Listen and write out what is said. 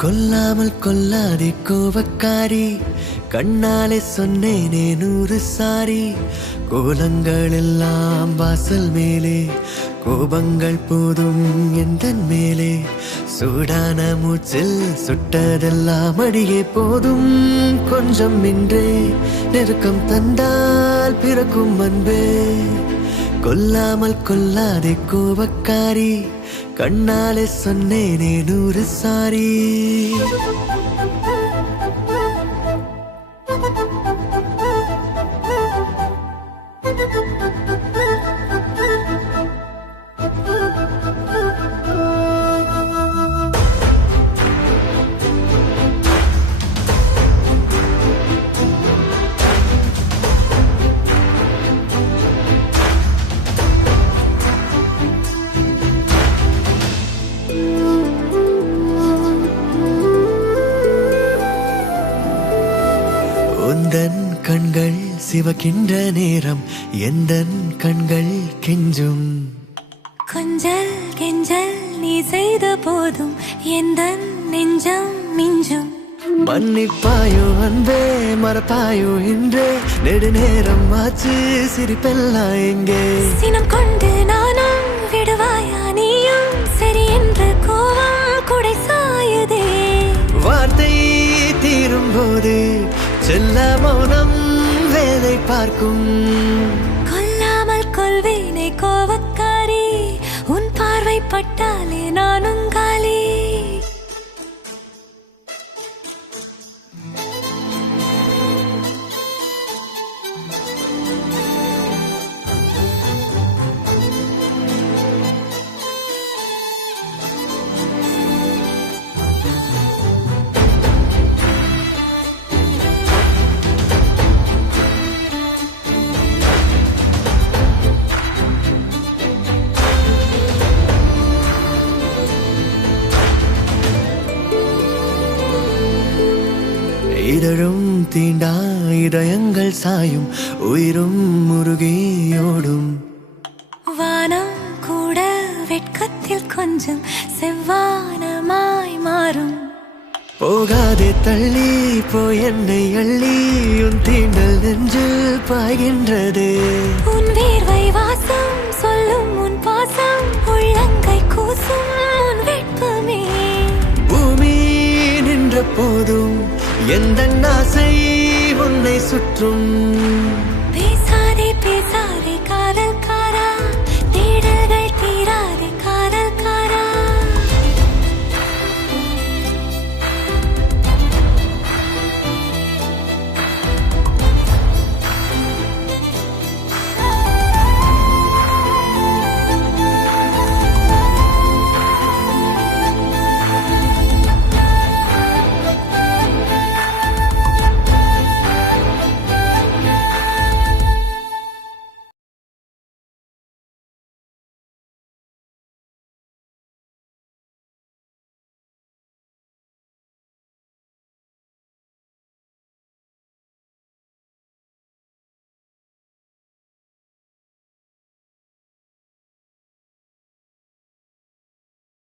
கொல்லாமல் கொல்லாதே கோபக்காரி, கண்ணாலே சொன்னேனே 100 சாரி. கோலங்கள் எல்லாம் வாசல் மேலே, கோபங்கள் போதும் எந்தன் மேலே. சூடான மூச்சில் சுட்டதெல்லாம் அடியே போதும். கொஞ்சம் இன்றே நெருக்கம் தந்தால் பிறக்கும் அன்பே. கொல்லாமல் கொல்லாதே கோபக்காரி, கண்ணாலே சொன்னேனே 100 சாரி. உந்தன் கண்கள் சிவக்கின்ற நேரம் எந்தன் கண்கள் கெஞ்சும். கொஞ்சல் கெஞ்சல் நீ செய்த போதும் எந்தன் நெஞ்சம் மிஞ்சும். மன்னிப்பாயோ அன்பே மறப்பாயோ இன்றே, நெடுநேரம் ஆச்சு சிரிப்பெல்லாம் எங்கே. சினம் கொண்டு நானும் விடுவாயா நீயும், சரி என்ற கோவம் குடை சாயுதே. வார்த்தை தீரும் போது செல்ல மௌனம் வேலை பார்க்கும். கொல்லாமல் கொள்வேனே கோவக்காரி, உன் பார்வை பட்டாலே நானும் காலி. இதழும் தீண்டா இதயங்கள் சாயும், உயிரும் முருகியோடும். வானம் கூட வெட்கத்தில் கொஞ்சம் செவ்வானமாய் மாறும். போகாதே தள்ளி போய் என்னை அள்ளி, உன் தீண்டல் நெஞ்சில் பாய்கின்றது. உன் வேர்வை வாசம் சொல்லும் உன் பாசம், உள்ளங்கை கூசும் உன் வெட்கமே. பூமி நின்ற போதும் எந்த ஆசை உன்னை சுற்றும்.